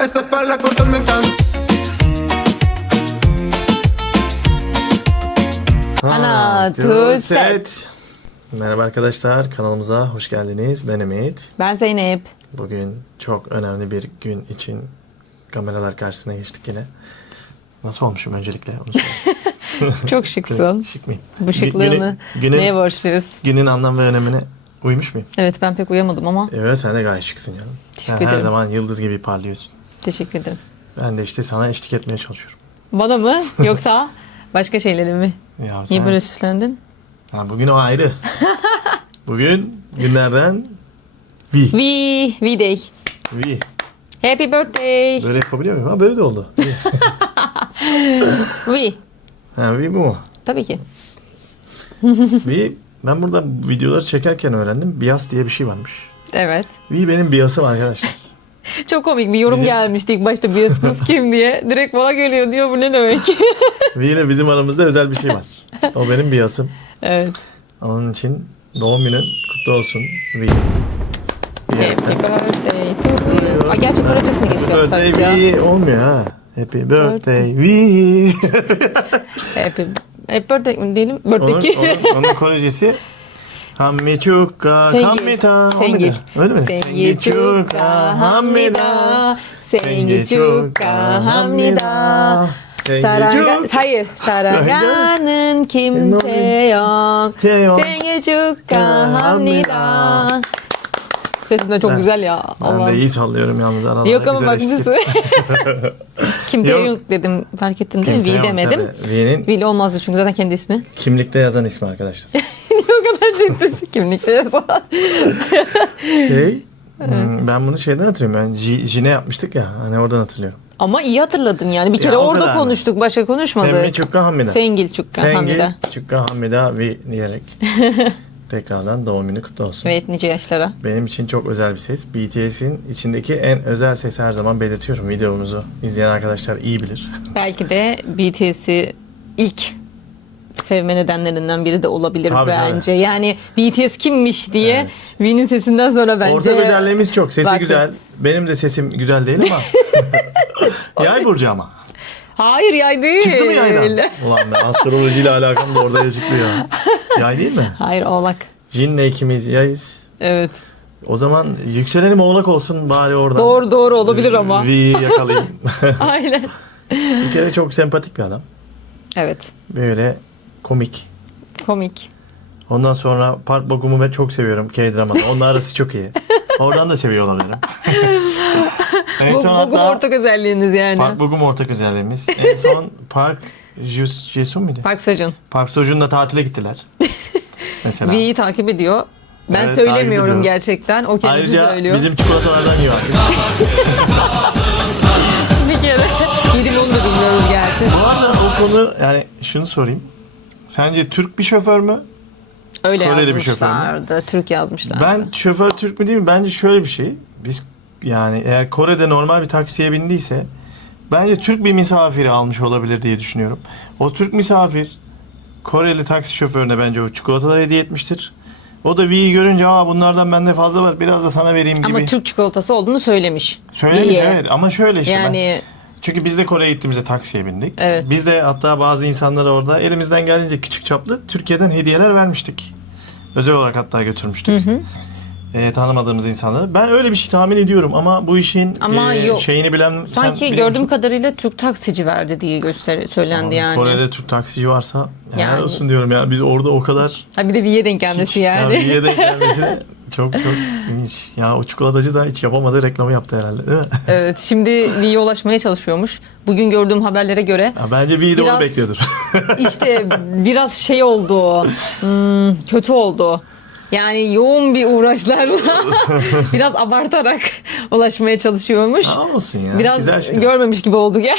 Esta fue la control mental. Ana, two, set. Merhaba arkadaşlar, kanalımıza hoş geldiniz. Ben Ümit. Ben Zeynep. Bugün çok önemli bir gün için kameralar karşısına geçtik yine. Nasıl olmuşum öncelikle? Onu söyleyeyim. Çok şıksın. Şık mıyım? Bu şıklığını neye borçluyuz? Günün anlam ve önemine uymuş muyum? Evet, ben pek uyamadım ama Evet, sen de gayet şıksın canım. Sen Teşekkür her ederim. zaman yıldız gibi parlıyorsun. teşekkür ederim. Ben de işte sana eşlik etmeye çalışıyorum. Bana mı yoksa başka şeyleri mi? Ya Niye sen- böyle süslendin? Ha, bugün o ayrı. Bugün günlerden V. V-Day. V. Happy birthday. Böyle yapabiliyor muyum? Ha, böyle de oldu. V. Ha, V bu mu? Tabii ki. V, ben burada videoları çekerken öğrendim. Bias diye bir şey varmış. Evet. V benim biasım arkadaşlar. Çok komik bir yorum Bizim- gelmişti ilk başta biasınız kim diye. Direkt bana geliyor diyor, bu ne demek? V ile bizim aramızda özel bir şey var. O benim biasım. Evet. Onun için doğum günün kutlu olsun V. Happy birthday to you. Ay, gerçi projesini keşke Birthday yapsaydık ya. V olmuyor ha. Happy birthday V. Happy birthday mi diyelim? onun, Birthday. onun Korecesi Hammichuka Sengil. Hammita. O Sengil. muydu? Öyle mi? Sengichuka hamnida. Sengichuka hamnida. Sengichuka. Hayır. Saranganın kimse yok. Teo. Sengichuka hamnida. Sesim de çok Ben- güzel ya. Ben de Allah'ım. iyi sallıyorum yalnız aralarda. Yok ama güzel bak eşlik. kimse Yok. yok dedim. Fark ettin değil mi? Kim V Teo, demedim. tabii. V'nin V'li olmazdı çünkü zaten kendi ismi. kimlikte yazan ismi arkadaşlar. Niye o kadar ciddisin kimlikte yazan? Ben bunu şeyden hatırlıyorum. Ben Jine yapmıştık ya. Hani oradan hatırlıyorum. Ama iyi hatırladın yani. Bir kere Ya, o orada kadar mı? konuştuk. Başka konuşmadık. Semmi Çukka Hamida. Sengil Çukka Hamida. Sengil Çukka Hamida V diyerek. Tekrardan doğum günü kutlu olsun. Evet, nice yaşlara. Benim için çok özel bir ses. BTS'in içindeki en özel sesi her zaman belirtiyorum. Videomuzu izleyen arkadaşlar iyi bilir. Belki de BTS'i ilk sevme nedenlerinden biri de olabilir Tabii, bence. Yani BTS kimmiş diye Evet. V'nin sesinden sonra bence... Ortak özelliğimiz çok. Sesi Zaten- güzel. Benim de sesim güzel değil ama. Yay burcu ama. Hayır, yay değil. Çıktı mı yaydan? Ulan be, astrolojiyle alakam da orada yazıklı ya. Yay değil mi? Hayır, oğlak. Jin'le ikimiz yayız. Evet. O zaman yükselenim oğlak olsun bari oradan. Doğru olabilir ama. V'yi yakalayayım. Aynen. Bir kere çok sempatik bir adam. Evet. Böyle komik. Komik. Ondan sonra Park Bo-gum'u ben çok seviyorum K-drama'da. Onunla arası çok iyi. Oradan da seviyor olabilirim. En Bu son bugün hatta ortak özelliğiniz yani. Park Bo-gum ortak özelliğimiz. En son Park Ji-sung muydu? Park Sejun. Park Seo-joon'la tatile gittiler. Mesela. V'yi takip ediyor. Ben Evet, takip söylemiyorum ediyorum. gerçekten. O kendisi Ayrıca söylüyor. bizim çikolatalardan yiyor artık. Bir kere. Yedim, onu da bilmiyoruz gerçi. Bu arada o konu, yani şunu sorayım. Sence Türk bir şoför mü? Öyle Koreli bir şoför mü? yazmışlardı. Türk yazmışlardı. Ben şoför Türk mü değil mi? Bence şöyle bir şey. Biz yani eğer Kore'de normal bir taksiye bindiyse bence Türk bir misafiri almış olabilir diye düşünüyorum. O Türk misafir Koreli taksi şoförüne bence o çikolataları hediye etmiştir. O da V'yi görünce bunlardan bende fazla var biraz da sana vereyim gibi. Ama Türk çikolatası olduğunu söylemiş. Söylemiş, V'ye. evet, ama şöyle işte Yani çünkü biz de Kore'ye gittiğimizde taksiye bindik. Evet. Biz de hatta bazı insanlara orada elimizden gelince küçük çaplı Türkiye'den hediyeler vermiştik. Özel olarak hatta götürmüştük. Tanımadığımız insanlara. Ben öyle bir şey tahmin ediyorum ama bu işin Ama yok. şeyini bilen sen sanki biliyor gördüğüm musun? kadarıyla Türk taksici verdi diye söylendi yani. Kore'de Türk taksici varsa helal Yani. olsun diyorum ya. Biz orada o kadar Ha, bir de V'ye denk gelmesi yani. V'ye denk gelmesi çok ilginç. Ya o çikolatacı da hiç yapamadığı reklamı yaptı herhalde değil mi? Evet, şimdi V'ye ulaşmaya çalışıyormuş. Bugün gördüğüm haberlere göre Ya bence V de onu Biraz- bekliyordur. işte biraz şey oldu. Kötü oldu. Yani yoğun bir uğraşlarla biraz abartarak ulaşmaya çalışıyormuş. Aa, olsun ya. Biraz güzel şey. görmemiş gibi olduk ya.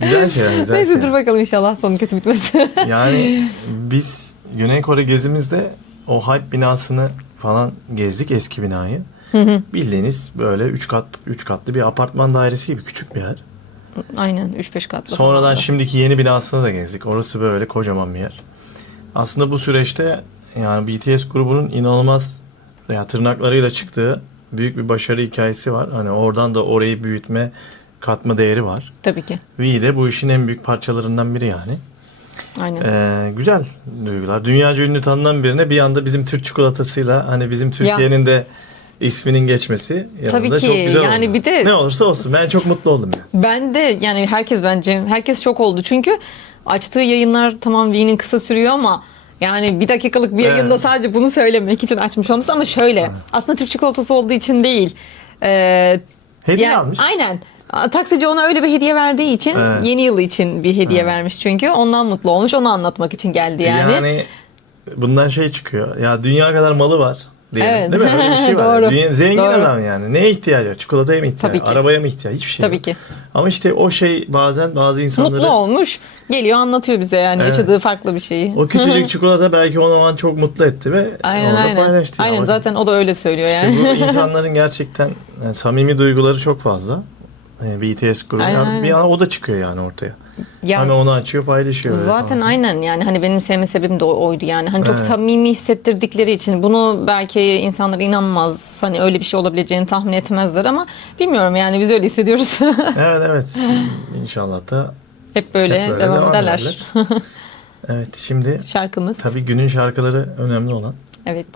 Güzel şeyler, güzel Neyse, şeyler. dur bakalım inşallah sonu kötü bitmesin. Yani biz Güney Kore gezimizde o Hype binasını falan gezdik, eski binayı. Bildiğiniz böyle 3 katlı bir apartman dairesi gibi küçük bir yer. Aynen 3-5 katlı. Sonradan falan da. şimdiki yeni binasını da gezdik. Orası böyle kocaman bir yer. Aslında bu süreçte yani BTS grubunun inanılmaz ya tırnaklarıyla çıktığı büyük bir başarı hikayesi var. Hani oradan da orayı büyütme, katma değeri var. Tabii ki. V de bu işin en büyük parçalarından biri yani. Aynen. Güzel duygular. Dünyaca ünlü tanınan birine bir anda bizim Türk çikolatasıyla hani bizim Türkiye'nin de isminin geçmesi yanında Tabii ki. çok güzel Yani oldu. bir de- Ne olursa olsun ben çok mutlu oldum. Yani. Ben de yani herkes şok oldu. Çünkü açtığı yayınlar tamam V'nin kısa sürüyor ama yani bir dakikalık bir yayında Evet. sadece bunu söylemek için açmış olması ama şöyle aslında Türk çikolatası olduğu için değil. Hediye almış. Aynen. Taksici ona öyle bir hediye verdiği için Evet. yeni yıl için bir hediye vermiş çünkü ondan mutlu olmuş onu anlatmak için geldi yani. Bundan şey çıkıyor. Ya dünya kadar malı var. Diyelim, Evet. değil mi? Öyle bir şey var. Doğru. Zengin Doğru. adam yani. Neye ihtiyacı var? Çikolataya mı ihtiyacı? Tabii ki. Arabaya mı ihtiyacı? Hiçbir şey Tabii yok. ki. Ama işte o şey bazen bazı insanları Mutlu olmuş. Geliyor anlatıyor bize yani Evet. yaşadığı farklı bir şeyi. o küçücük çikolata belki o zaman çok mutlu etti ve Aynen orada aynen. paylaştı. Aynen Yani. zaten o da öyle söylüyor İşte yani. bu insanların gerçekten yani samimi duyguları çok fazla. BTS grubu. Aynen, Yani aynen. bir an o da çıkıyor yani ortaya. Ya, Hani onu açıyor paylaşıyor. öyle zaten falan. aynen yani hani benim sevme sebebim de oydu yani. Hani çok Evet. samimi hissettirdikleri için bunu belki insanlar inanmaz. Hani öyle bir şey olabileceğini tahmin etmezler ama bilmiyorum yani biz öyle hissediyoruz. Evet. İnşallah da Hep böyle, hep böyle devam ederler. ederler. Evet şimdi Şarkımız. tabii günün şarkıları önemli olan. Evet.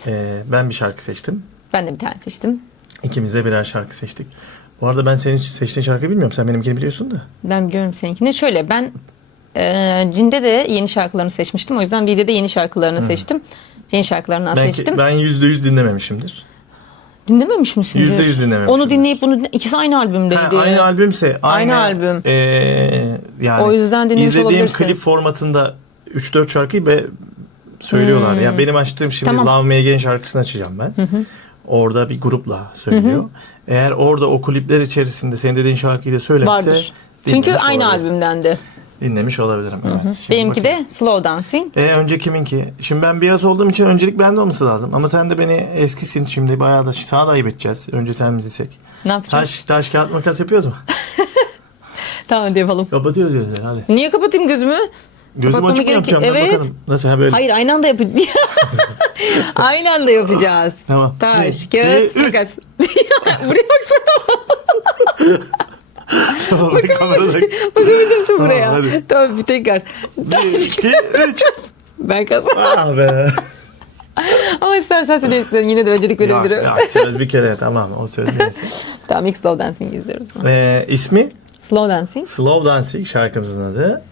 Ben bir şarkı seçtim. Ben de bir tane seçtim. İkimiz de birer şarkı seçtik. Bu arada ben senin seçtiğin şarkıyı bilmiyorum. Sen benimkini biliyorsun da. Ben biliyorum seninkini. Şöyle ben Cin'de de yeni şarkılarını seçmiştim. O yüzden V'de de yeni şarkılarını seçtim. Yeni şarkılarını seçtim. Ben %100 dinlememişimdir. Dinlememiş misindir? %100 dinlememişimdir. Onu dinleyip bunu ikisi aynı albümdeydi. Aynı albümse Aynı albüm. Yani O yüzden dinlemiş izlediğim olabilirsin. klip formatında 3-4 şarkıyı söylüyorlar. Yani benim açtığım şimdi Tamam. Love Me Again şarkısını açacağım ben. Orada bir grupla söylüyor. Eğer orada o klipler içerisinde senin dediğin şarkıyı da söylerse Vardır. Çünkü dinlemiş aynı olabilirim. albümdendi. Dinlemiş olabilirim. Evet. Şimdi Benimki bakayım. de Slow Dancing. Önce kiminki? Şimdi ben beyaz olduğum için öncelik bende olması lazım. Ama sen de beni eskisin şimdi bayağı da sana da ayıp edeceğiz. Önce sen bizi sek. Ne yapacağız? Taş kağıt makas yapıyoruz mu? Tamam hadi yapalım. Kapatıyoruz gözleri hadi. Niye kapatayım gözümü? Gözümü Kapatmama açık mı gerek- yapacağım? Ben Evet. bakarım. Nasıl ha böyle? Hayır aynı anda yapacağız. Aynı anda yapacağız. Tamam. Taş, Bir, kağıt, iki, üç. makas. Buraya baksana. Tamam, kamerada. Bakabilirsin buraya. hadi. Tamam bir tekrar. Bir, iki, üç. Ben kazandım. Ah be. Ama istersen seni yine de öncelik verebilirim. Yok, söz bir kere tamam o söz neyse. Tamam ilk Slow Dancing izliyoruz. İsmi Slow Dancing. Slow Dancing şarkımızın adı.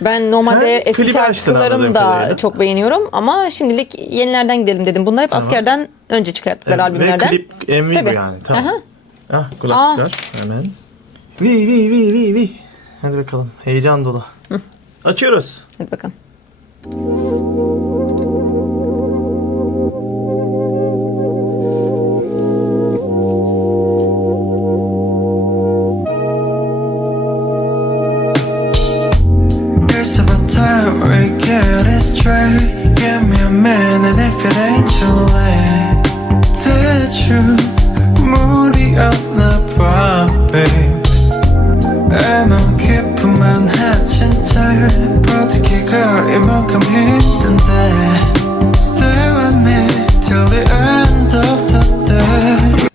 Ben normalde Sen eski klibi açtın anladığım şarkılarımı da kadarıyla. çok beğeniyorum ama şimdilik yenilerden gidelim dedim. Bunlar hep askerden önce çıkarttıkları albümlerden. Ve klip MV bu Tabii. yani. Tamam. Aha. Ah kulaklıklar hemen. Vi. Hadi bakalım. Heyecan dolu. Açıyoruz. Hadi bakalım. It's about time we get it straight. Give me a minute if it ain't too late. 대충 물이 없나 봐, babe. 애만 깊은 만하천들 버티기가 이만큼 힘든데 Stay with me till the end of the day.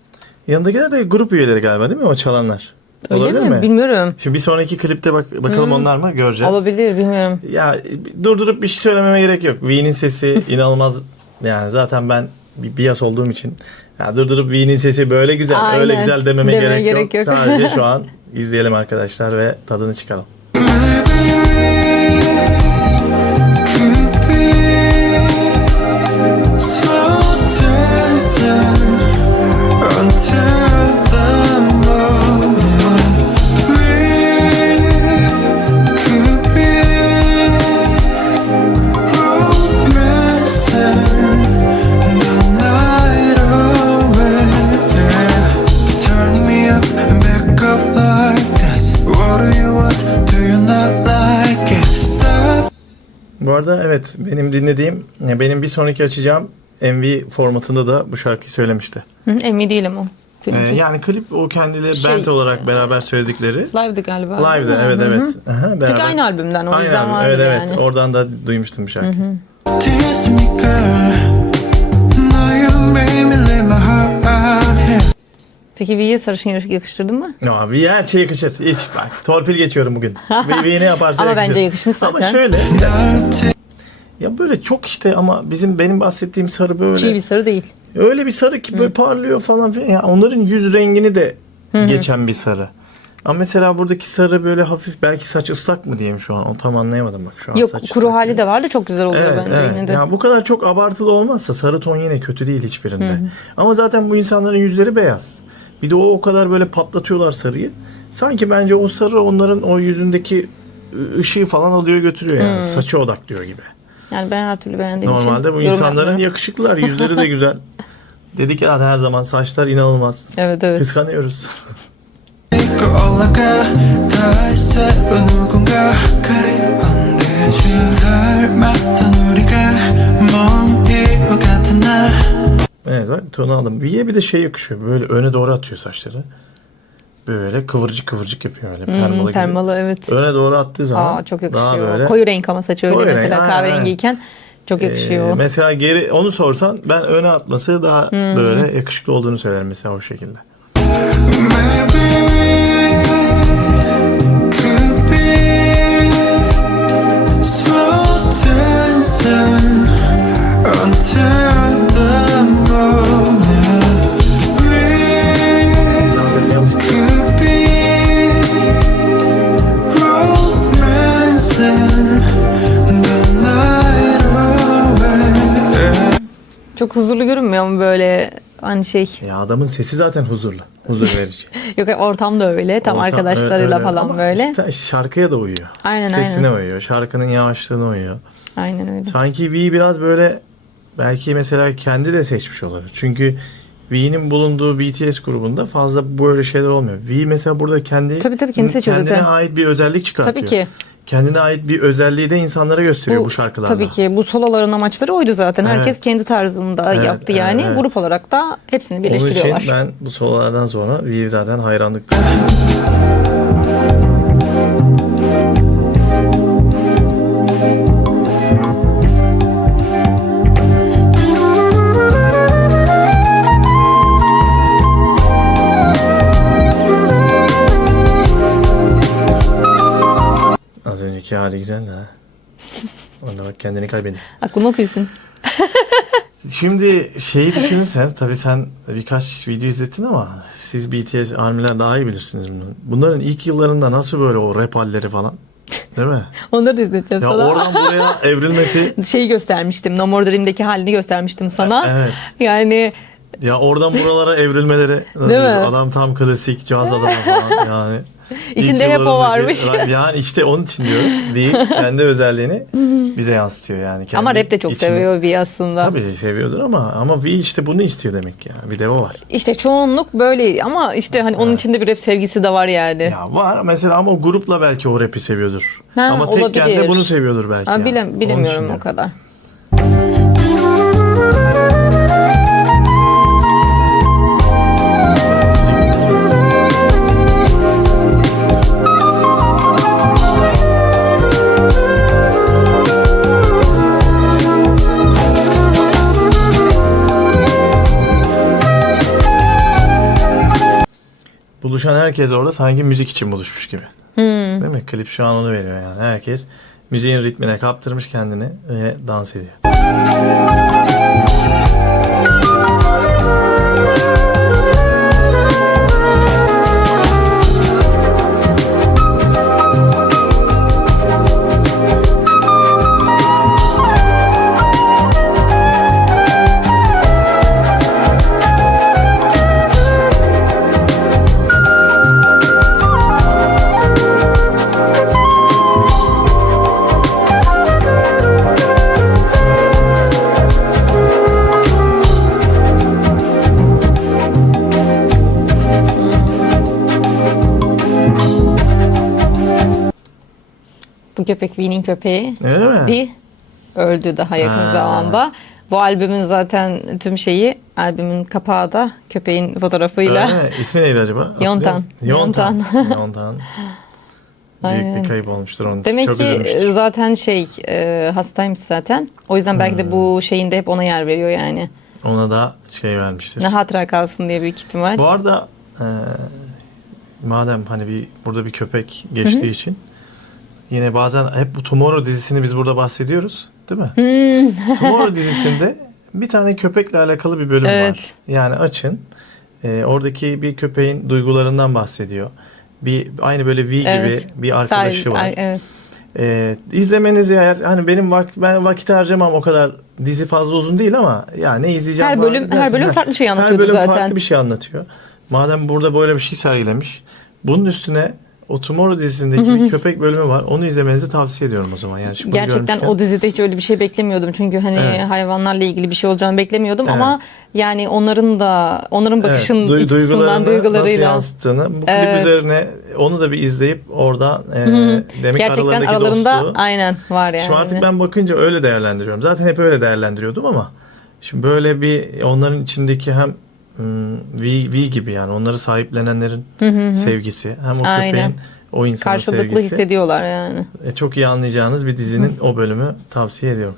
Yanındakiler de grup üyeleri galiba değil mi o çalanlar? Öyle Olabilir mi? mi? Bilmiyorum. Şimdi bir sonraki klipte bakalım onlar mı göreceğiz. Olabilir bilmiyorum. Ya durdurup bir şey söylememe gerek yok. V'nin sesi inanılmaz yani zaten ben bir bias olduğum için ya durdurup V'nin sesi böyle güzel Aynen. öyle güzel dememe Demeye gerek gerek yok. yok. Sadece şu an izleyelim arkadaşlar ve tadını çıkaralım. Could be slow dancing until the morning. We could be romancing the night away. Yeah. Turning me up and back up like this. What do you want? Do you not like it? Stop. Bu arada evet benim bir sonraki açacağım MV formatında da bu şarkıyı söylemişti. Emin değilim o. filmi? Yani klip o kendileri Şey, band olarak beraber söyledikleri. Live'dı galiba. Live'de değil mi? evet Hı hı. evet. Aha, Çünkü beraber. aynı albümden o Aynen, yüzden vardı evet, evet. yani. Oradan da duymuştum bir şarkı. Tease me, girl. Now you made me leave my heart out here. Peki V'ye sarışın yakıştırdın mı? Abi her şey yakışır. Hiç bak. Torpil geçiyorum bugün. Ve ne yaparsa Ama yakışır. bence yakışmış Ama zaten. şöyle. 날 Ya böyle çok işte ama benim bahsettiğim sarı böyle. Çiğ bir sarı değil. Öyle bir sarı ki böyle parlıyor falan filan. Ya onların yüz rengini de geçen bir sarı. Ama mesela buradaki sarı böyle hafif belki saç ıslak mı diyeyim şu an. O tam anlayamadım bak şu an. Yok saç kuru ıslak hali diye. de vardı çok güzel oluyor Evet, bence evet. yine de. Ya bu kadar çok abartılı olmazsa sarı ton yine kötü değil hiçbirinde. Ama zaten bu insanların yüzleri beyaz. Bir de o kadar böyle patlatıyorlar sarıyı. Sanki bence o sarı onların o yüzündeki ışığı falan alıyor götürüyor yani. Saçı odaklıyor gibi. Yani ben her türlü beğendiğim için Normalde bu yorum insanların yapmıyorum. yakışıklılar, yüzleri de güzel. Dedik ya her zaman saçlar inanılmaz. Evet evet. Kıskanıyoruz. 끌어올라가 다시 어느 누군가 그리운 대주 닮았던 우리가 먼 이유 같은 날 Evet bak tonu aldım. V'ye bir de şey yakışıyor. Böyle öne doğru atıyor saçları. Böyle kıvırcık kıvırcık yapıyor öyle permalı gibi. Termalı evet. Öne doğru attığı zaman Aa çok daha yakışıyor. böyle. Koyu renk ama saçı öyle Koyu renk, mesela aynen, kahverengiyken çok yakışıyor. Mesela geri onu sorsan ben öne atması daha böyle yakışıklı olduğunu söylerim mesela o şekilde. Maybe could be slow dancing until the morning. We could be romancing the night away. Çok huzurlu görünmüyor mu böyle hani şey? Ya adamın sesi zaten huzurlu. Huzur verici. Yok ortam da öyle tam Ortam- arkadaşlarıyla evet, falan ama böyle. işte şarkıya da uyuyor. Aynen, Sesine aynen. uyuyor. Şarkının yavaşlığına uyuyor. Aynen öyle. Sanki V biraz böyle belki mesela kendi de seçmiş olabilir. Çünkü V'nin bulunduğu BTS grubunda fazla böyle şeyler olmuyor. V mesela burada kendi Tabii, kendi seçiyor kendine zaten. ait bir özellik çıkartıyor. Tabii ki. Kendine ait bir özelliği de insanlara gösteriyor bu şarkılarla. Tabii ki bu soloların amaçları oydu zaten. Evet. Herkes kendi tarzında Evet, yaptı evet, yani. evet. Grup olarak da hepsini Onun birleştiriyorlar. için ben bu sololardan sonra V'ye zaten hayranlık Az önceki hali güzel de ha. Onda bak kendini kaybedin. Aklımı okuyorsun. Şimdi şeyi düşünürsen tabii sen birkaç video izlettin ama siz BTS ARMY'ler daha iyi bilirsiniz bunu. Bunların ilk yıllarında nasıl böyle o rap halleri falan değil mi? Onları da izleteceğim Ya sana. oradan buraya evrilmesi Şeyi göstermiştim. No More Dream'deki halini göstermiştim sana. evet. Yani Ya oradan buralara evrilmeleri nasıl Değil mi? diyorsun? Adam tam klasik caz adamı falan yani. İçinde İlk hep o varmış. yıllarındaki- Yani işte onun için diyorum. Değil kendi özelliğini bize yansıtıyor yani. Kendi ama rap de çok içinde. seviyor V aslında. Tabii seviyordur ama V işte bunu istiyor demek ya. Bir de o var. İşte çoğunluk böyle ama işte hani onun içinde bir rap sevgisi de var yani. Ya var mesela ama o grupla belki o rap'i seviyordur. Ha, ama tekken de olabilir. bunu seviyordur belki. Ha, yani. Onu bilemiyorum o düşünüyorum. kadar. Buluşan herkes orada sanki müzik için buluşmuş gibi. Hmm. Değil mi? Klip şu an onu veriyor yani. Herkes müziğin ritmine kaptırmış kendini ve dans ediyor. Bu köpek V'nin köpeği. Öyle mi? Bir öldü daha yakın Ha. zamanda. Bu albümün zaten tüm şeyi, albümün kapağı da köpeğin fotoğrafıyla. Öyle mi? İsmi neydi acaba? Yontan. Yontan. Yontan. Büyük Aynen. bir kayıp olmuştur onun için. Demek Çok ki üzülmüştür. zaten hastaymış zaten. O yüzden belki de bu şeyinde hep ona yer veriyor yani. Ona da şey vermiştir. Ne hatıra kalsın diye büyük ihtimal. Bu arada madem hani burada bir köpek geçtiği için yine bazen hep bu Tomorrow dizisini biz burada bahsediyoruz, değil mi? Tomorrow dizisinde bir tane köpekle alakalı bir bölüm Evet. var. Yani açın. Oradaki bir köpeğin duygularından bahsediyor. Aynı böyle V gibi Evet. bir arkadaşı var. Evet. İzlemenizi eğer hani ben vakit harcamam, o kadar dizi fazla uzun değil ama yani ne izleyeceğim Her falan bölüm dersin. farklı şey Her anlatıyordu bölüm zaten. farklı bir şey anlatıyor. Madem burada böyle bir şey sergilemiş, bunun üstüne o Tomorrow dizisindeki bir köpek bölümü var. Onu izlemenizi tavsiye ediyorum o zaman. Yani şimdi bunu Gerçekten görmüşken. o dizide hiç öyle bir şey beklemiyordum. Çünkü hani Evet. hayvanlarla ilgili bir şey olacağını beklemiyordum Evet. ama yani onların bakışın Evet, açısından, nasıl duygularıyla. yansıttığını, bu klip Evet. üzerine onu da bir izleyip orada demek Gerçekten aralarındaki aralarında dostluğu. aynen var yani. Şimdi artık ben bakınca öyle değerlendiriyorum. Zaten hep öyle değerlendiriyordum ama şimdi böyle bir onların içindeki hem V gibi, yani onları sahiplenenlerin sevgisi, hem o Aynen. köpeğin o insanın Karşılıklı sevgisi. hissediyorlar yani. Çok iyi anlayacağınız bir dizinin o bölümü tavsiye ediyorum.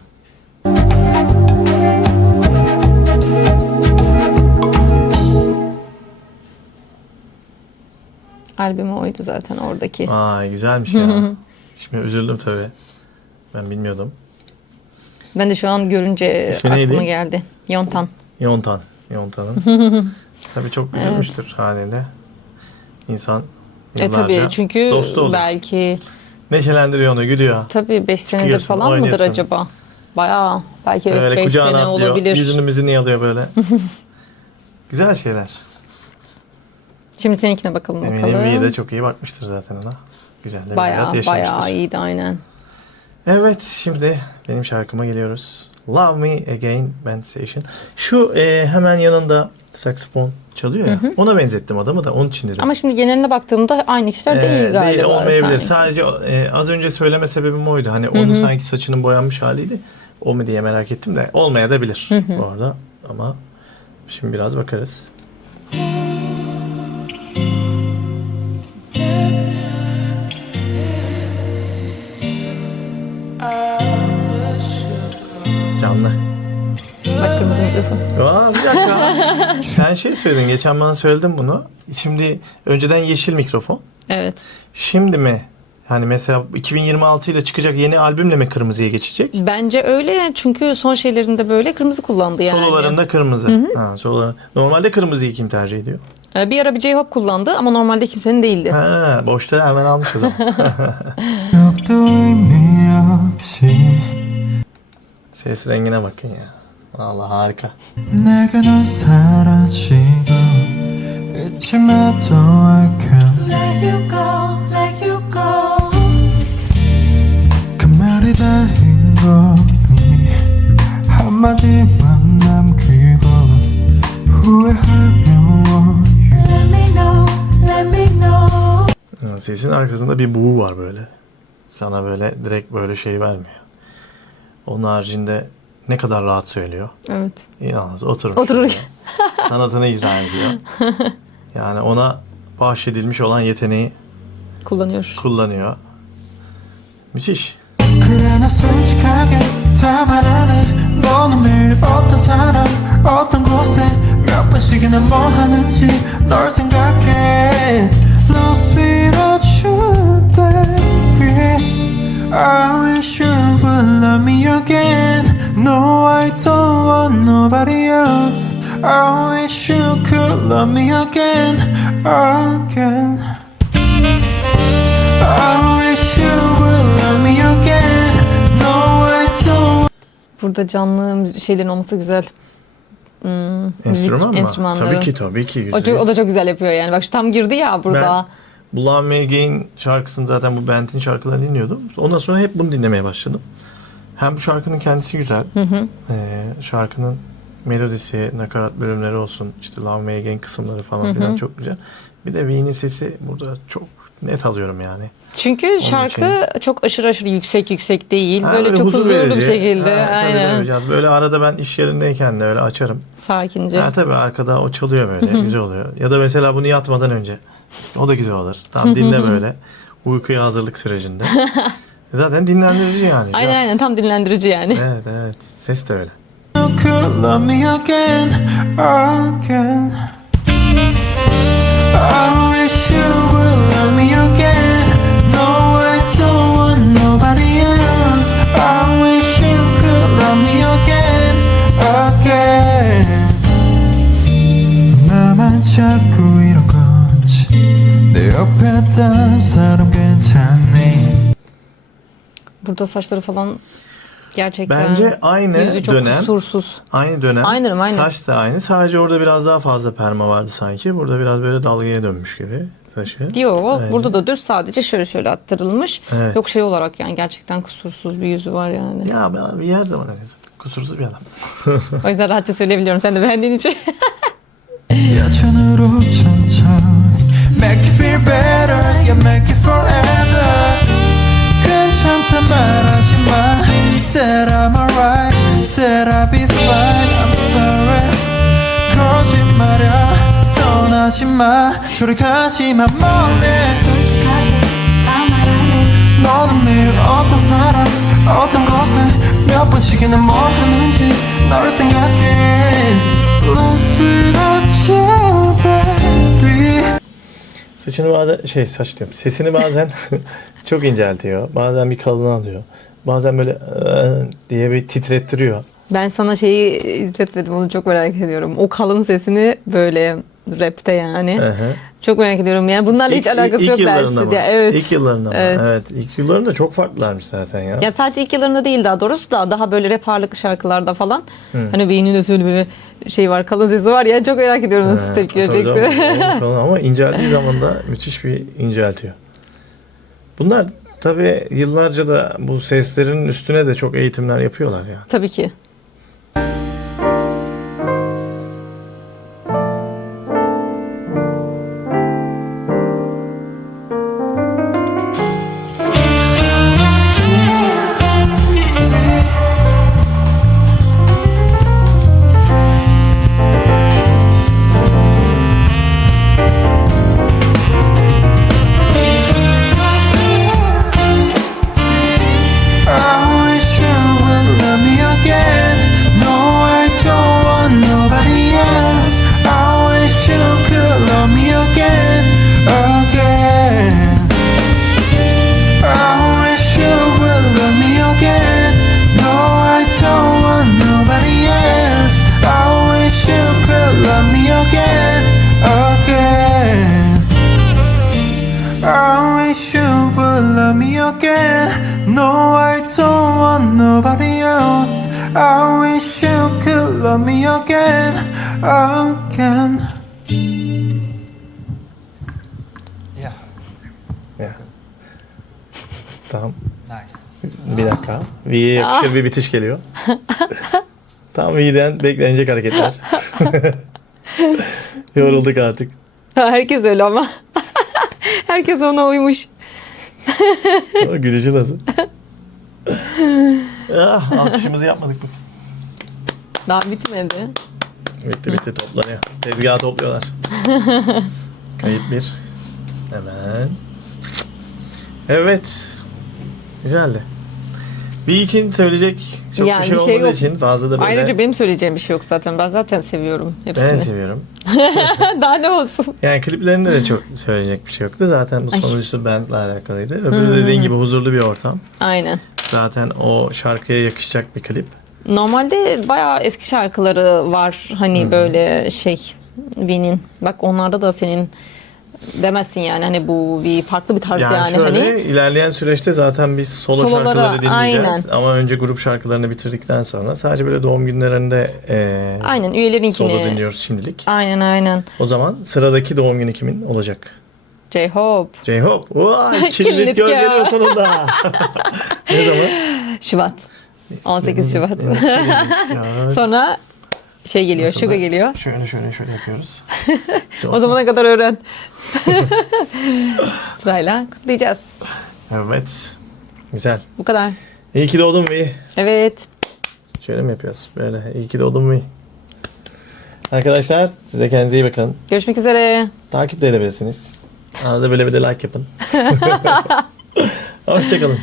Albümü oydu zaten oradaki. Ay güzelmiş ya. Şimdi üzüldüm tabii. Ben bilmiyordum. Ben de şu an görünce İsmi aklıma neydi? geldi. Yontan. Yontan'ın. Tabii çok üzülmüştür haliyle. İnsan yıllarca Tabii çünkü dostu olur. belki Neşelendiriyor onu, gülüyor. tabii 5 senedir Çıkıyorsun, falan mıdır oynuyorsun. acaba? Bayağı. Belki Böyle 5 kucağına sene atlıyor. olabilir. Yüzünü müzünü yalıyor böyle. Güzel şeyler. Şimdi seninkine bakalım. Eminim V'ye de çok iyi bakmıştır zaten ona. Güzel de bir hayat Bayağı yaşamıştır. iyiydi aynen. Evet, şimdi benim şarkıma geliyoruz. Love Me Again Band Station. Şu hemen yanında saksafon çalıyor ya. Ona benzettim adamı da, onun için dedim. Ama şimdi geneline baktığımda aynı kişiler değil galiba. Değil, olmayabilir. sanki. Sadece az önce söyleme sebebim oydu. Hani onun sanki saçının boyanmış haliydi. O mu diye merak ettim de olmaya da bilir bu arada. Ama şimdi biraz bakarız. Canlı. Bak kırmızı mikrofon. Aa, bir dakika. Sen şey söyledin. Geçen bana söyledin bunu. Şimdi önceden yeşil mikrofon. Evet. Şimdi mi? Yani mesela 2026 ile çıkacak yeni albümle mi kırmızıya geçecek? Bence öyle çünkü son şeylerinde böyle kırmızı kullandı yani. Sololarında kırmızı. Normalde kırmızıyı kim tercih ediyor? Bir ara bir J-Hope kullandı ama normalde kimsenin değildi. Ha, boşta hemen almış o zaman. 욕도 의미 없이 Ses rengine bakın ya. Vallahi harika. 내게 넌 사라지고 있음에도 I can't Let you go, let you go. 그 말이 다인 거니 한마디만 남기고 후회하며 Let me know, let me know. Sesin arkasında bir buğu var böyle. Sana böyle direkt böyle şey vermiyor. Onun haricinde ne kadar rahat söylüyor. Evet. İnanılmaz oturmuş. Oturur. Sanatını icra ediyor. Yani ona bahşedilmiş olan yeteneği Kullanıyor. kullanıyor. Müthiş. 그래 나 솔직하게 다 말하네 너는 매일 어떤 사람 어떤 곳에 몇 번씩이나 뭘 하는지 널 생각해 No sweet or true baby I wish you would love me again No I don't want nobody else I wish you could love me again Again I wish you would love me again No I don't Burada canlı şeylerin olması güzel. Enstrüman mı? enstrümanları. Tabii ki. O da çok güzel yapıyor yani. Bak şu tam girdi ya burada. Bu Love Me Again şarkısını zaten bu band'in şarkılarını dinliyordum. Ondan sonra hep bunu dinlemeye başladım. Hem bu şarkının kendisi güzel. Şarkının melodisi, nakarat bölümleri olsun, işte Love Me Again kısımları falan filan çok güzel. Bir de V'nin sesi burada çok Net alıyorum yani. Çünkü şarkı çok aşırı yüksek değil. Ha, böyle çok huzur huzurlu bir verici. şekilde. Ha, tabii, Aynen. tabii. Yaz böyle arada ben iş yerindeyken de öyle açarım. Sakince. Ha, tabii arkada o çalıyor böyle. Güzel oluyor. Ya da mesela bunu yatmadan önce. O da güzel olur. Tam dinle böyle. Uykuya hazırlık sürecinde. Zaten dinlendirici yani. Aynen Yaz. aynen tam dinlendirici yani. Evet evet. Ses de öyle. You could love me again, again. I wish you would love me again. No, I don't want nobody else. I wish you could love me again, again. 나만 자꾸 이런 건지 내 옆에 딴 사람 괜찮니? Burada saçları falan gerçekten Bence aynı yüzü çok dönem. kusursuz. Aynı dönem. Aynen. Saç da aynı. Sadece orada biraz daha fazla perma vardı sanki. Burada biraz böyle dalgaya dönmüş gibi saçı. Diyor. Evet. Burada da düz sadece şöyle attırılmış. Evet. Yok şey olarak yani gerçekten kusursuz bir yüzü var yani. Ya ben her zaman öyle. Kusursuz bir adam. O yüzden rahatça söyleyebiliyorum. Sen de beğendiğin için. 여천으로 천천히 Make you feel better, yeah make it forever 괜찮단 말하지 마 Said I'm alright, said I'll be fine I'm sorry 거짓말이야 떠나지 마 저리 가지마 멀리 너는 매일 어떤 사람 어떤 곳에 몇 번씩이나 뭘 하는지 널 생각해 Lost without you baby Saçını bazen saç diyorum. Sesini bazen çok inceltiyor. Bazen bir kalın alıyor. Bazen böyle diye bir titrettiriyor. Ben sana şeyi izletmedim. Onu çok merak ediyorum. O kalın sesini böyle rapte yani. Hı hı. Çok merak ediyorum. Yani bunlarla hiç alakası yok yıllarında dersin. mı? Ya, evet. İlk yıllarında mı? Evet. Evet. İlk yıllarında çok farklılarmış zaten ya. Ya sadece ilk yıllarında değil daha doğrusu da daha böyle rap ağırlıklı şarkılarda falan. Hani beyninde şöyle bir şey var, kalın sesi var ya, çok merak ediyorum nasıl tepki Tabii vereceksin. canım, ama inceldiği zaman da müthiş bir inceltiyor. Bunlar tabii yıllarca da bu seslerin üstüne de çok eğitimler yapıyorlar ya. Tabii ki. I wish you would love me again No I don't want nobody else I wish you could love me again Again I wish you would love me again No I don't want nobody else I wish you could love me again Again I wish you would love me again No I don't want nobody else I wish you could love me again Again Ya. Tamam. Nice Bir dakika. V'ye yakışır bir bitiş geliyor. Tam V'den beklenecek hareketler. Yorulduk artık. Herkes öyle ama. Herkes ona uymuş. Ama gülüşü nasıl? Alkışımızı yapmadık mı? Daha bitmedi. Bitti toplanıyor. Tezgahı topluyorlar. Kayıt 1. Hemen. Evet. Güzeldi. Bir için söyleyecek çok Yani bir şey bir şey olmadığı yok. için fazla da böyle Ayrıca benim söyleyeceğim bir şey yok zaten. Ben zaten seviyorum hepsini. ben seviyorum. Daha ne olsun? Yani kliplerinde de çok söyleyecek bir şey yoktu. Zaten bu Ay. sonuncusu bandle alakalıydı. Öbürü dediğin gibi huzurlu bir ortam. Aynen. Zaten o şarkıya yakışacak bir klip. Normalde bayağı eski şarkıları var. Hani böyle şey V'nin. Bak onlarda da senin demezsin yani. Hani bu bir farklı bir tarz yani. Şöyle Hani ilerleyen süreçte zaten biz solo Sololara, şarkıları dinleyeceğiz. aynen. Ama önce grup şarkılarını bitirdikten sonra sadece böyle doğum günlerinde aynen solo üyelerinkini. dinliyoruz şimdilik. Aynen. O zaman sıradaki doğum günü kimin olacak? J-Hope. J-Hope. Vay, Killit killit gör ya. geliyor sonunda. Ne zaman? Şubat. 18 Şubat. Evet, killit. Ya, Sonra şey geliyor, Nasıl şuga da? geliyor. Şöyle yapıyoruz. O zamana kadar öğren. Sırayla kutlayacağız. Evet. Güzel. Bu kadar. İyi ki doğdun Vi. Evet. Şöyle mi yapıyoruz? Böyle. İyi ki doğdun Vi. Arkadaşlar size kendinize iyi bakın. Görüşmek üzere. Takip de edebilirsiniz. Arada böyle bir de like yapın. Hoşçakalın.